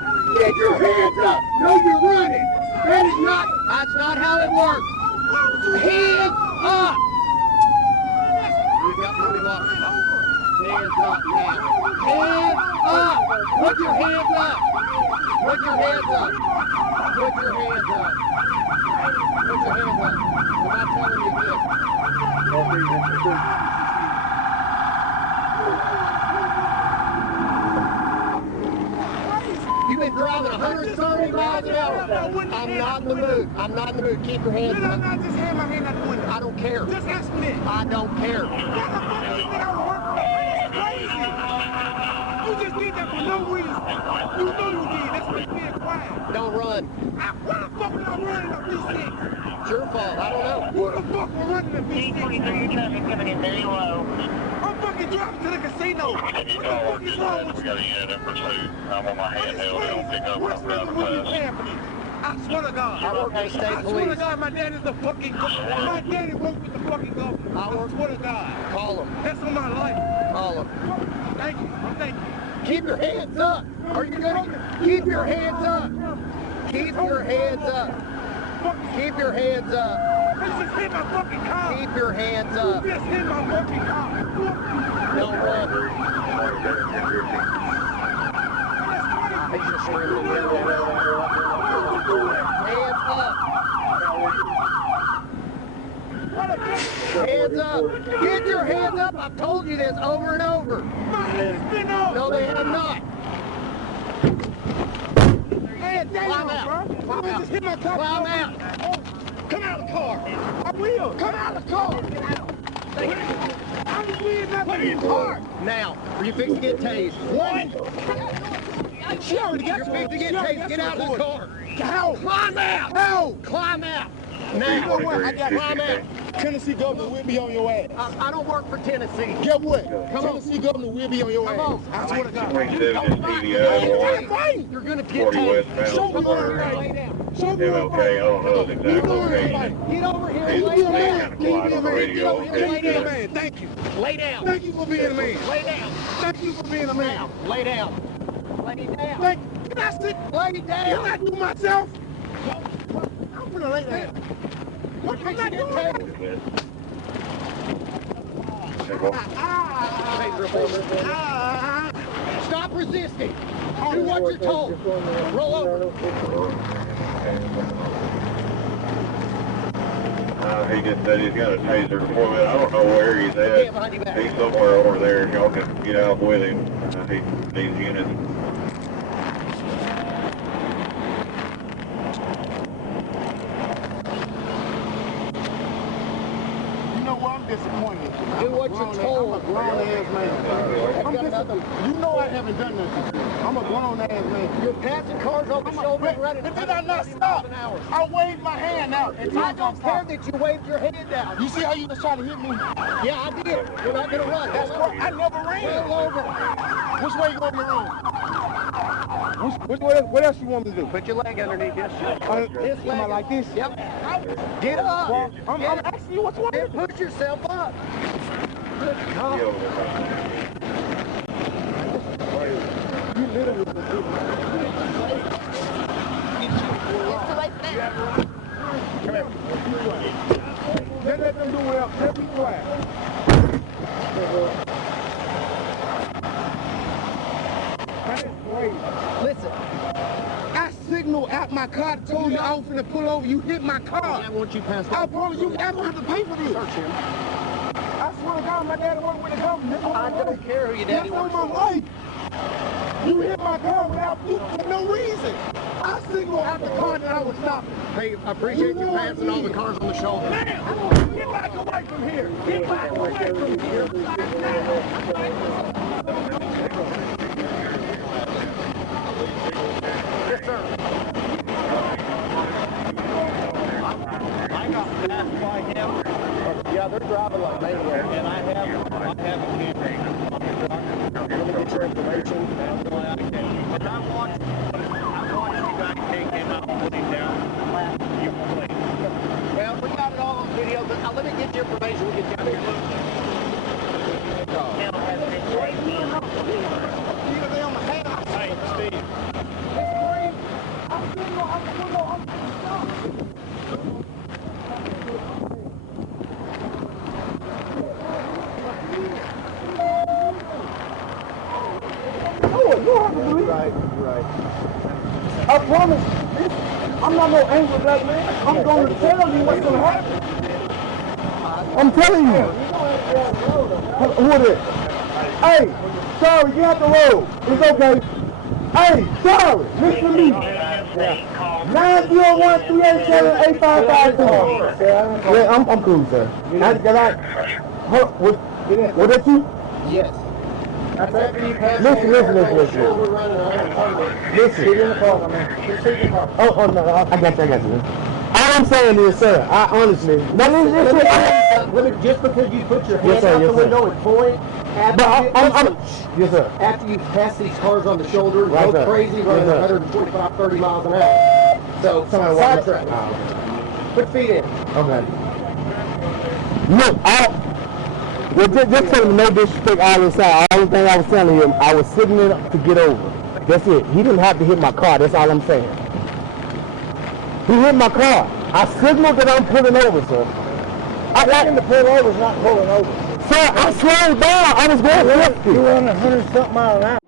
up. Get your hands up. No, you're running. That is not, that's not how it works. Hands up. You got me walking. Hands up now. Hands up. Put your hands up. Put your hands up. Put your hands up. Put your hands up. I'm not telling you this. You've been driving 130 miles an hour. I'm not in the mood. I'm not in the mood. Keep your hands up. Did I not just have my hand out the window? I don't care. Just ask me that. I don't care. What the fuck do you think I was working? That's crazy. You just did that for no reason. You know you did. That's why you're being quiet. Don't run. Why the fuck would I run in a V6? It's your fault. I don't know. Who the fuck would run in a V6? D23 traffic coming in very low. I'm fucking driving to the casino. What the fuck is wrong with We you? got a unit in pursuit. I'm on my handheld. They don't pick up when What's I'm wrong driving with you fast. paying for this? I swear to God. I work for the state I swear to police. God, my dad is the fucking government. My daddy works with the fucking government. I swear to God. Call him. That's on my life. Call him. Thank you. Thank you. Keep your hands up. Are you going to keep your hands up? Keep your hands up. Keep your hands up. They just hit my fucking car. Keep your hands up. You just hit my fucking car. Don't run. He's just screaming. Hands up. Hands up. Get your hands up. I've told you this over and over. My head's been off. No, they have not. Hey, Climb out. Climb out. Just hit my car. Climb out. Come out of the car. I will. Come out of the car. I'm weird not Put it in park. Now, are you fixing to get tased? One. She already got You're fixing to get tased. Get out of the car. How? Climb out. How? Climb out. You know Now. what? I got Climb out. Tennessee governor will be on your ass. I don't work for Tennessee. Get what? Come on. Tennessee governor will be on your Come ass. on. I swear to God. 27 is DDI You're going to get 40 West tased. Middle. Show me where Lay I'm down. Show me Yeah, where okay, I don't know the exact location. Get over here and He's lay kind down. of quiet on the radio. Keep being a man. Thank you. Lay down. Thank you for being a man. Lay down. Thank you for being a man. Now. Lay down. Lay down. Thank you. Can I sit? Lay Can down. I do myself? I'm gonna lay down. What am I doing? Stop resisting. Do what you're told. Roll over. He just said he's got a taser for me. I don't know where he's Yeah, at. behind you back. He's somewhere over there. Y'all can get out with him. He needs units. You know what? I'm disappointed. Do what you're told. I'm a grown-ass man. I'm disappointed. You know I haven't done nothing. I'm a grown-ass man. You're passing cars over the shoulder and running. But did I not stop? I waved my hand out. And I don't care that you waved your hand out. You see how you was trying to hit me? Yeah, I did. You're not going to run. That's correct. I never ran. Roll over. Which way you want me to run? What else you want me to do? Put your leg underneath this. This am I like this? Yep. Get up. Well, I'm asking you what's wrong. Then push yourself up. Good God. You literally. Come here. Just let them do well. Just be quiet. That is great. Listen, I signaled out my car, told you I was finna pull over. You hit my car. I want you passed I out. promise you, I don't have to pay for this. Search him. I swear to God, my daddy worked with the government. I don't care who your daddy That's on works my for. life. You hit my car without for no reason. I signaled out the car that I was stopping. Hey, I appreciate you passing all the cars on the shoulder. Man, get back away from here. Get back away from here. Yes, sir. I got passed by him, Yeah, they're driving like maniacs. and I have a campaign on the truck. Let me get your information. That's why I came. But I watched you guys take him out and put him down. You played. Well, we got it all on video, but let me get your information. We'll get you out of here. You know, they on my head. Hey, Steve. I promise. I'm not no angry black man. I'm going to tell you what's going to happen. I'm telling you. Who is it? Hey, sorry, get out the road. It's okay. Hey, sorry, listen to me. 901-387-8552. Yeah, I'm cool, sir. Was that you? Yes. That's after you pass. Listen. Listen. Oh, no, I got you. All I'm saying is, sir, I honestly, let me just because you put your Yes, hand sir, out yes, the window and point, yes, sir. after you pass these cars on the shoulder, Right, go sir. crazy, running Yes, sir. 125, 30 miles an hour. So, Somebody sidetrack. walk- Put feet in. Okay. Look, just tell him no disrespect all this time. All the thing I was telling him, I was signaling to get over. That's it. He didn't have to hit my car. That's all I'm saying. He hit my car. I signaled that I'm pulling over, sir. I got him to pull over, is not pulling over. Sir, I slowed down. I was going 50. You were on 100-something miles an hour.